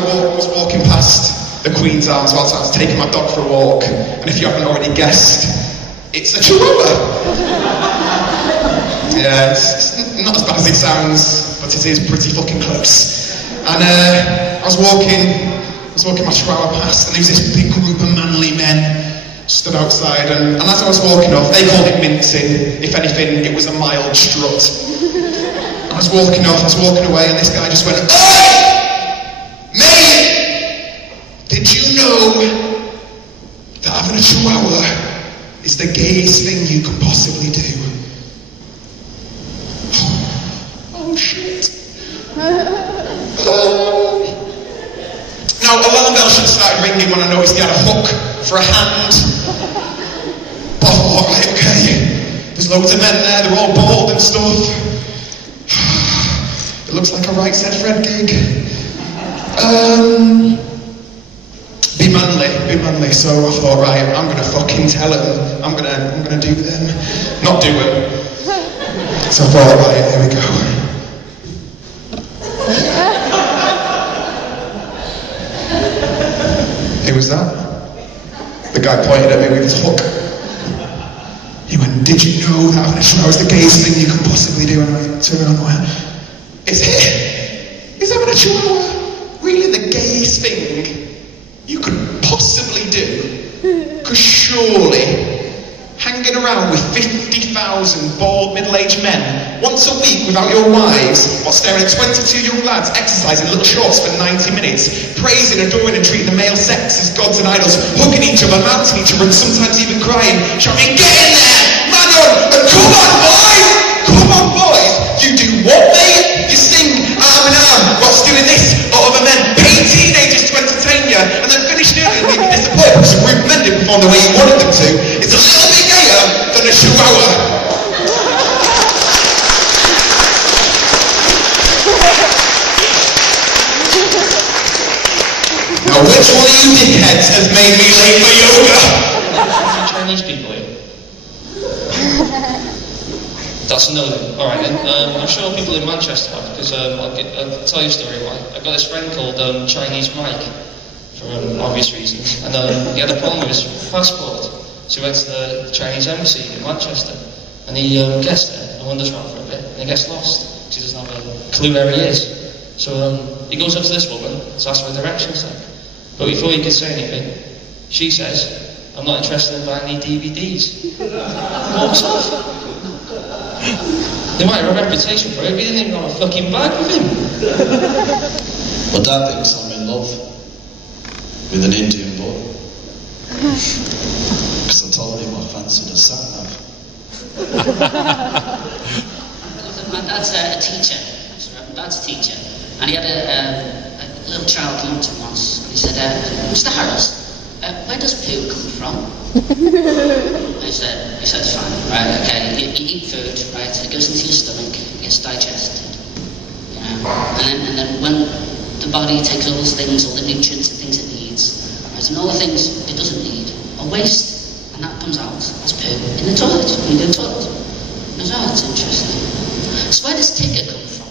was walking past the Queen's Arms whilst I was taking my dog for a walk, and if you haven't already guessed, it's a Chihuahua. Yeah, it's not as bad as it sounds, but it is pretty fucking close. And I was walking my Chihuahua past, and there was this big group of manly men stood outside, and as I was walking off, they called it mincing. If anything, it was a mild strut. I was walking off, I was walking away, and this guy just went, "Oi! Mate! Did you know that having a Chihuahua is the gayest thing you could possibly do?" Oh shit. Now, alarm bells should have started ringing when I noticed he had a hook for a hand. But I thought, alright, okay, there's loads of men there, they're all bald and stuff. It looks like a Right Said Fred gig. Be manly, so I thought, right, I'm gonna fucking tell him, I'm gonna do them, not do him. So I thought, right, here we go. Who was that? The guy pointed at me with his hook. He went, "Did you know that having a Chihuahua is the gayest thing you can possibly do?" And I turned around and went, "Is it? Is having a Chihuahua really the gayest thing you could possibly do? Because surely hanging around with 50,000 bald middle-aged men once a week without your wives, while staring at 22 young lads exercising little shorts for 90 minutes, praising, adoring and treating the male sex as gods and idols, hugging each other, mounting each other and sometimes even crying, shouting, 'Get in there, man on, and come on boys, you do what, mate? You sing arm in arm whilst doing this, or other men pay teenagers to entertain you, and then finish early and leave you disappointed because a group of men didn't perform the way you wanted them to. It's a little bit gayer than a Chihuahua.'" Now, which one of you dickheads has made me late for yoga? Chinese people here. That's another thing. Alright then, I'm sure people in Manchester have, because I'll tell you a story why. I've got this friend called Chinese Mike, for obvious reasons, and he had a problem with his passport, so he went to the Chinese embassy in Manchester, and he gets there, and wanders around for a bit, and he gets lost, because he doesn't have a clue where he is. So he goes up to this woman, to ask for directions then. But before he can say anything, she says, "I'm not interested in buying any DVDs." Walks off. They might have a reputation for it, but he didn't even have a fucking bag with him. My dad thinks I'm in love with an Indian boy. Because I told him I fancied a sat-nav. My dad's a teacher. My dad's a teacher. And he had a little child come up to him once, and he said, "Mr. Harris, where does poo come from?" he said, "Fine, right, okay, you eat food, right, it goes into your stomach, it gets digested, you know, and then when the body takes all those things, all the nutrients and things it needs, right, and all the things it doesn't need, are waste, and that comes out as poo in the toilet, when you go to the toilet." I was, "Oh, that's interesting. So where does ticker come from?"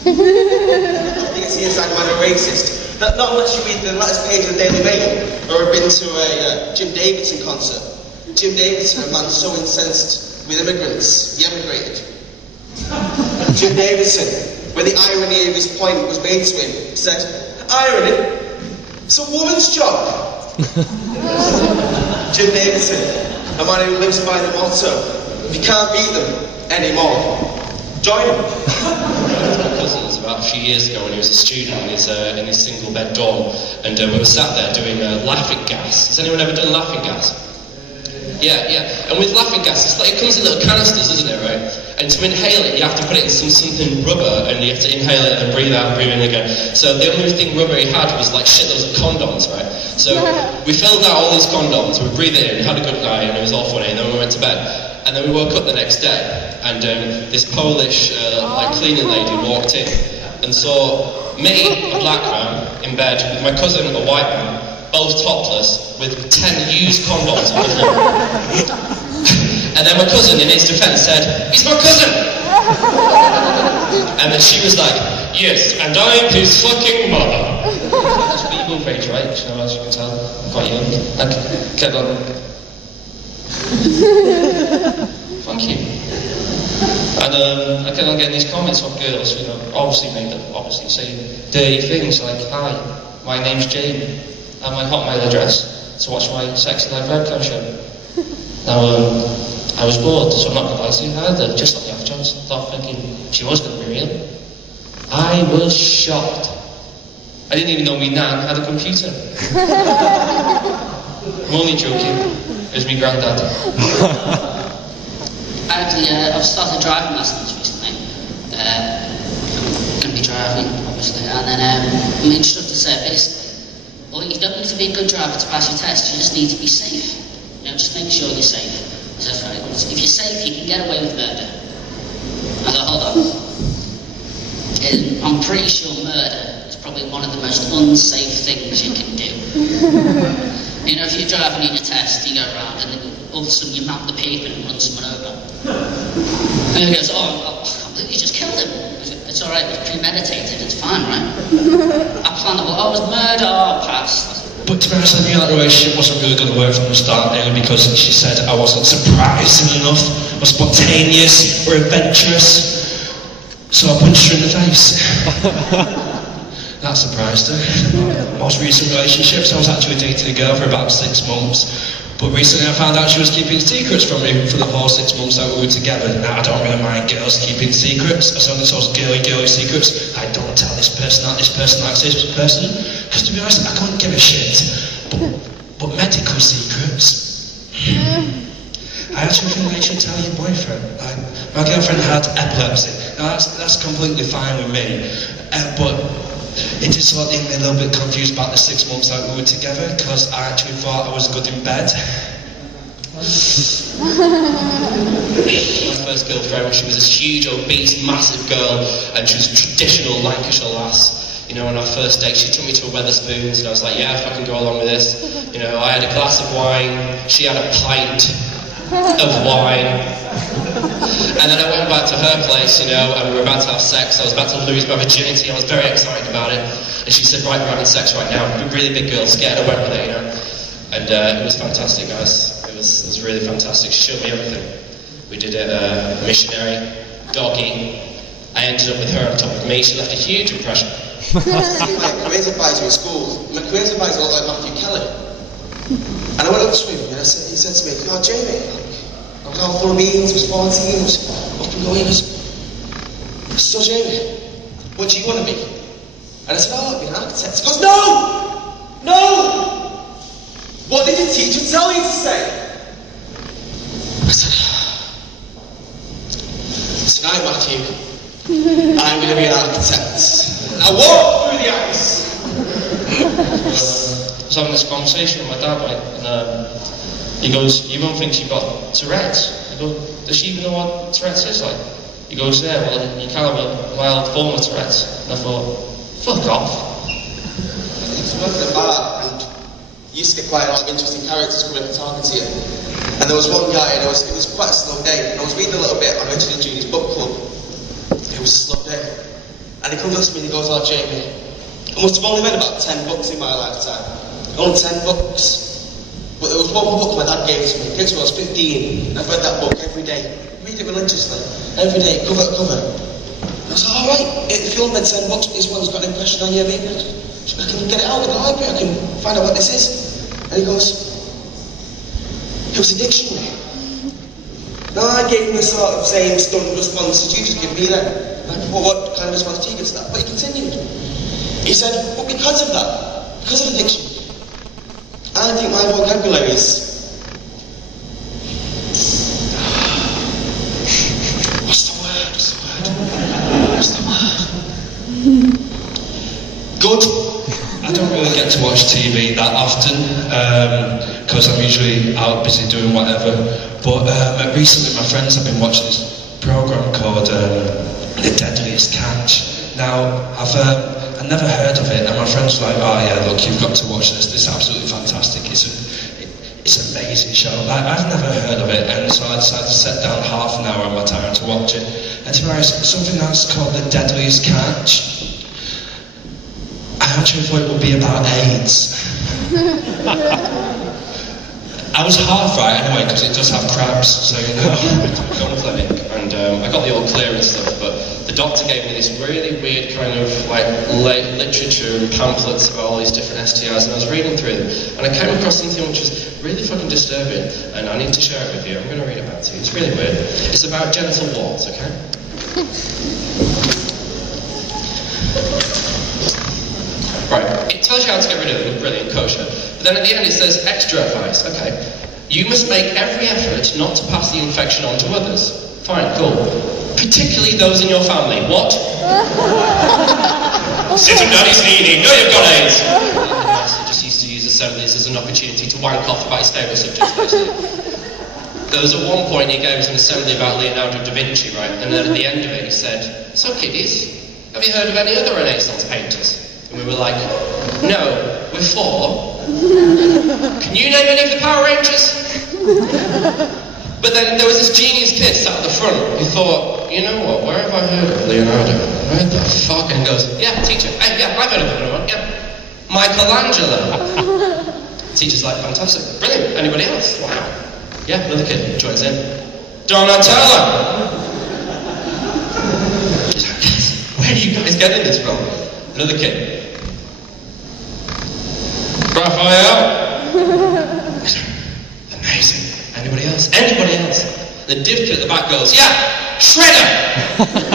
I think it's the inside man a racist. Not unless you read the latest page of the Daily Mail or have been to a Jim Davidson concert. Jim Davidson, a man so incensed with immigrants, he emigrated. Jim Davidson, when the irony of his point was made to him, said, "Irony? It's a woman's job." Jim Davidson, a man who lives by the motto, "If you can't beat them anymore, join them." About a few years ago when he was a student in his single bed dorm, and we were sat there doing laughing gas. Has anyone ever done laughing gas? Yeah. And with laughing gas, it's like it comes in little canisters, isn't it, right? And to inhale it, you have to put it in something rubber, and you have to inhale it and breathe out and breathe in again. So the only thing rubber he had was like shitloads of condoms, right? So we filled out all these condoms, we breathed it in, we had a good night, and it was all funny, and then we went to bed. And then we woke up the next day, and this Polish cleaning lady walked in and saw me, a black man, in bed with my cousin, a white man, both topless, with 10 used condoms on the floor. And then my cousin, in his defence, said, "He's my cousin!" And then she was like, Yes, and I'm his fucking mother. That's a evil page, right? As you can tell, I'm quite young. Okay, get on. Thank you. And I kept on getting these comments from girls, you know, obviously saying dirty things like, "Hi, my name's Jamie, and my Hotmail address to watch my sexy live webcam show." Now, I was bored, so I'm not gonna lie to you either, just on the off chance. I thought thinking she was gonna be real. I was shocked. I didn't even know me nan had a computer. I'm only joking. It was me granddad. Actually, I've started driving lessons recently. I'm going to be driving, obviously, and then my instructor said basically, well, you don't need to be a good driver to pass your test, you just need to be safe. You know, just make sure you're safe. He says, right, if you're safe, you can get away with murder. I thought, hold on. I'm pretty sure murder is probably one of the most unsafe things you can do. You know, if you're driving in a test, you go around and then all of a sudden you map the pavement and run someone over. And he goes, oh, you just killed him. It's alright, it was premeditated, it's fine, right? I planned it, well, it was murder, pass. But to be honest, I knew that relationship wasn't really going to work from the start, mainly because she said I wasn't surprising enough, or spontaneous, or adventurous. So I punched her in the face. That surprised her. Most recent relationships, I was actually dating a girl for about 6 months. But recently I found out she was keeping secrets from me for the whole 6 months that we were together. Now I don't really mind girls keeping secrets, as long as those girly secrets. I don't tell this person that this person likes this person. Because to be honest, I couldn't give a shit. But medical secrets. I actually think you should tell your boyfriend. My girlfriend had epilepsy. Now that's completely fine with me. But it did sort of leave me a little bit confused about the 6 months that we were together, because I actually thought I was good in bed. My first girlfriend, she was this huge, obese, massive girl, and she was a traditional Lancashire lass. You know, on our first date, she took me to a Wetherspoons, and I was like, yeah, if I can go along with this. You know, I had a glass of wine, she had a pint of wine. And then I went back to her place, you know, and we were about to have sex. I was about to lose my virginity. I was very excited about it. And she said, right, we're having sex right now. A really big girl, scared. I went with her, you know. And it was fantastic, guys. It was really fantastic. She showed me everything. We did it missionary, doggy. I ended up with her on top of me. She left a huge impression. My careers advisor at school, my careers advisor looked like Matthew Kelly. And I went up to him and he said to me, oh, Jamie, I was on Philippines, I was 14, I was up and going. He goes, so Jamie, what do you want to be? And I said, oh, I'll be an architect. He goes, no! No! What did your teacher tell you to say? I said, tonight, Matthew, I'm going to be an architect. And I walked through the ice. I was having this conversation with my dad, right, and he goes, your mum thinks you've got Tourette's. I go, does she even know what Tourette's is like? He goes, yeah, well, you can have a mild form of Tourette's. And I thought, fuck off. I was working at a bar, and you used to get quite a lot of interesting characters coming up and talking to you. And there was one guy, and it was quite a slow day, and I was reading a little bit on Richard and Judy's book club. It was a slow day. And he comes up to me and he goes, oh, Jamie, I must have only read about 10 books in my lifetime. Only 10 books. But there was one book my dad gave to me. He gave it to me when I was 15. And I've read that book every day. Read it religiously. Every day, cover to cover. And I was like, alright, if you only read 10 books, but this one's got an impression on you, maybe I can get it out of the library, I can find out what this is. And he goes, it was a dictionary. Now I gave him the sort of same stunned response as you just give me then. Like, well, what kind of response do you get to that? But he continued. He said, well, because of that, because of the dictionary, I think my vocabulary is... What's the word? Good. I don't really get to watch TV that often, because I'm usually out busy doing whatever. But recently my friends have been watching this programme called The Deadliest Catch. Now, I've never heard of it, and my friends were like, oh yeah, look, you've got to watch this, this is absolutely fantastic. It's an amazing show. I've never heard of it, and so I decided to set down half an hour of my time to watch it. And to be honest, something that's called The Deadliest Catch. I actually thought it would be about AIDS. I was half right anyway, because it does have crabs, so you know. Go to the clinic, and I got the all clear and stuff, but the doctor gave me this really weird kind of like literature and pamphlets about all these different STIs, and I was reading through them, and I came across something which was really fucking disturbing, and I need to share it with you. I'm going to read it out to you. It's really weird. It's about genital warts, okay? Right, it tells you how to get rid of them, brilliant, kosher. But then at the end it says extra advice, okay. You must make every effort not to pass the infection on to others. Fine, cool. Particularly those in your family. What? Sitting down, he's eating. No, you've got AIDS. He just used to use assemblies as an opportunity to wank off about his favourite subjects, basically. There was at one point he gave us an assembly about Leonardo da Vinci, right? And then at the end of it he said, "So kiddies, have you heard of any other Renaissance painters?" And we were like, "No, we're 4. Can you name any of the Power Rangers?" But then there was this genius kid sat at the front who thought, you know what, where have I heard of Leonardo? Where the fuck? And goes, "Yeah, teacher. Hey, yeah, I've heard of another one, yeah. Michelangelo." Teacher's like, "Fantastic. Brilliant. Anybody else?" Wow. Yeah, another kid joins in. "Donatello." She's like, "Guys, where are you guys getting this from?" Another kid. "Raphael." Amazing. Anybody else? Anybody else? The div kid at the back goes, "Yeah, Shredder."